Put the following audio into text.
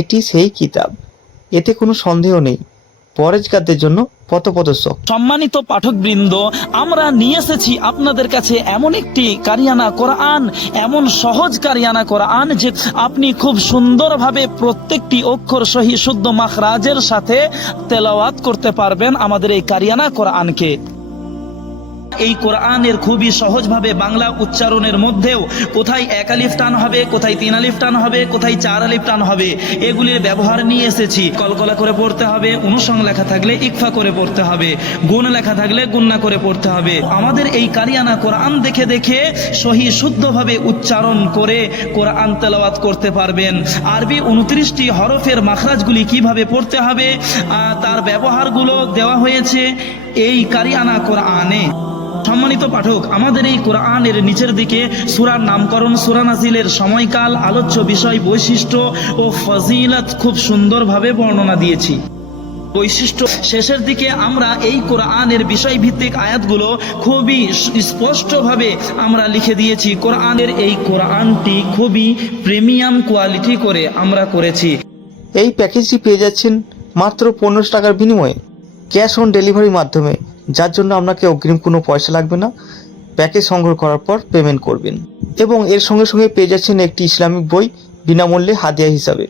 এটি সেই কিতাব, এতে কোনো সন্দেহ নেই, পরেজগারদের জন্য পথপ্রদর্শক। সম্মানিত পাঠকবৃন্দ, আমরা নিয়ে এসেছি আপনাদের কাছে এমন একটি কারিয়ানা কোরআন, এমন সহজ কারিয়ানা কোরআন যে আপনি খুব সুন্দরভাবে প্রত্যেকটি অক্ষর সহি শুদ্ধ মাখরাজের সাথে তেলাওয়াত করতে পারবেন আমাদের এই কারিয়ানা কোরআনকে। এই কোরআনের খুবই সহজভাবে বাংলা উচ্চারণের মধ্যেও কোথায় এক আলিফ টান হবে, কোথায় তিন আলিফ টান হবে, কোথায় চার আলিফ টান হবে, এগুলির ব্যবহার নিয়ে এসেছি। কলকলা করে পড়তে হবে, অনুসং লেখা থাকলে ইকফা করে পড়তে হবে, গুণ লেখা থাকলে গুন্না করে পড়তে হবে। আমাদের এই কারিয়ানা কোরআন দেখে দেখে সহি শুদ্ধভাবে উচ্চারণ করে কোরআন তেলাওয়াত করতে পারবেন। আরবি 29টি হরফের মাখরাজগুলি কিভাবে পড়তে হবে তার ব্যবহারগুলো দেওয়া হয়েছে এই কারিয়ানা কোরআনে। সম্মানিত পাঠক, আমাদের এই কোরআনের নিচের দিকে সূরার নামকরণ, সূরা নাজিলের সময়কাল, আলোচ্য বিষয়, বৈশিষ্ট্য ও ফজিলত খুব সুন্দরভাবে বর্ণনা দিয়েছি। বৈশিষ্ট্য শেষের দিকে আমরা এই কোরআনের বিষয়ভিত্তিক আয়াতগুলো খুবই স্পষ্টভাবে আমরা লিখে দিয়েছি। কোরআনের এই কোরআনটি খুবই প্রিমিয়াম কোয়ালিটি করে আমরা করেছি। এই প্যাকেজটি পেয়ে যাচ্ছেন মাত্র 1500 টাকার বিনিময়ে, ক্যাশ অন ডেলিভারির মাধ্যমে, যার জন্য আপনাকে অগ্রিম কোনো পয়সা লাগবে না। প্যাকেজ সংগ্রহ করার পর পেমেন্ট করবেন এবং এর সঙ্গে সঙ্গে পেয়ে যাচ্ছেন একটি ইসলামিক বই বিনামূল্যে হাদিয়া হিসাবে।